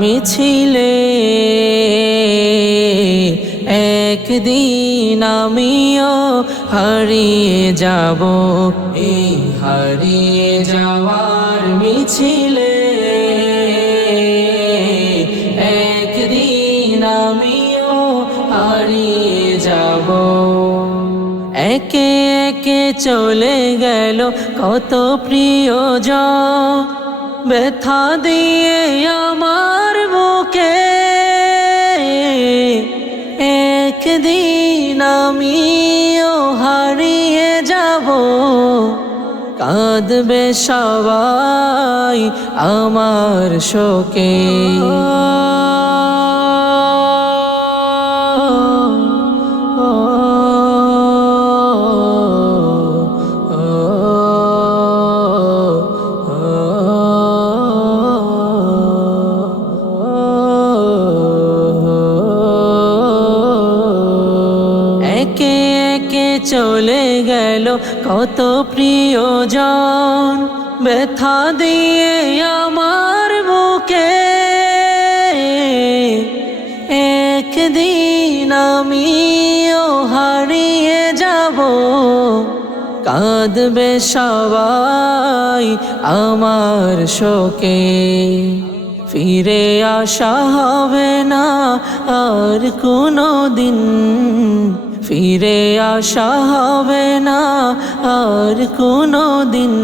মিছিলে একদিন আমিও হারিয়ে যাব। এই হারিয়ে যাওয়ার মিছিলে একদিন আমিও হারিয়ে যাব। একে একে চলে গেল কত প্রিয়জন, ব্যথা দিয়ে আমার বুকে। একদিন আমিও হারিয়ে যাব, কাঁদবে সবাই আমার শোকে। একে একে চলে গেল কত প্রিয়জন, ব্যথা দিয়ে আমার বুকে। একদিন আমিও হারিয়ে যাব, কাঁদবে সবাই আমার শোকে। ফিরে আসা হবে না আর কোনো দিন, ফিরে আসা হবে না আর কোনো দিন।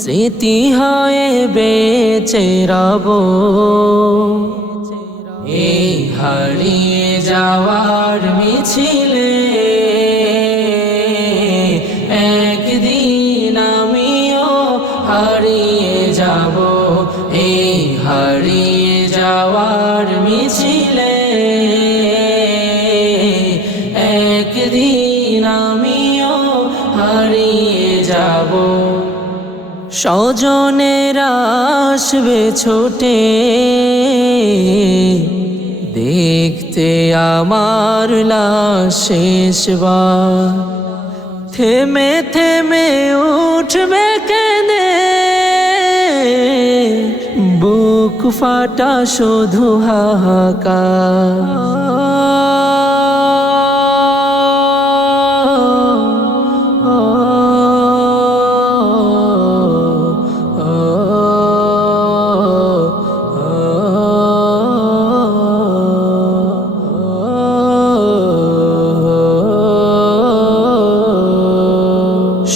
স্মৃতি হয়ে বেঁচে রব এই হারিয়ে যাওয়ার মিছিলে। একদিন আমিও হারিয়ে যাব, এই হারিয়ে যাওয়ার মিছিলে। একদিন আমিও হারিয়ে যাব। স্বজনেরা আসবে ছুটে দেখতে আমার লাশ শেষবার। থেমে থেমে উঠবে কেঁদে, বুক ফাটা শুধু হাহাকার।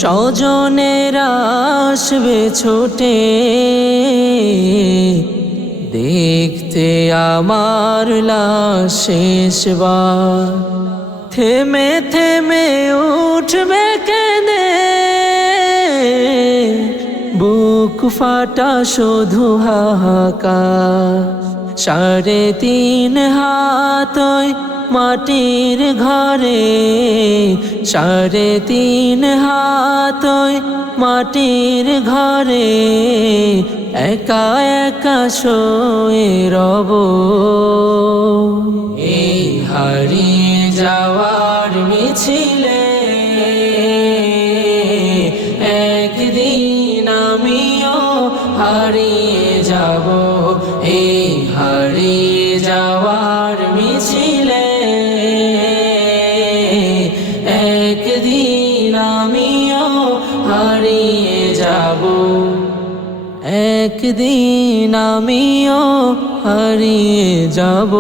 স্বজনেরা আসবে ছুটে দেখতে আমার লাশ শেষবার। থেমে থেমে উঠবে কেঁদে, বুক ফাটা শুধু হাহাকার। 3.5 হাত মাটির ঘরে, 3.5 হাত মাটির ঘরে, একা একা শুয়ে রব। এই হারিয়ে যাওয়ার মিছিলে একদিন আমিও হারিয়ে যাব। এই হারিয়ে যাওয়ার মিছিলে একদিন আমিও হারিয়ে যাব। একদিন আমিও হারিয়ে যাব।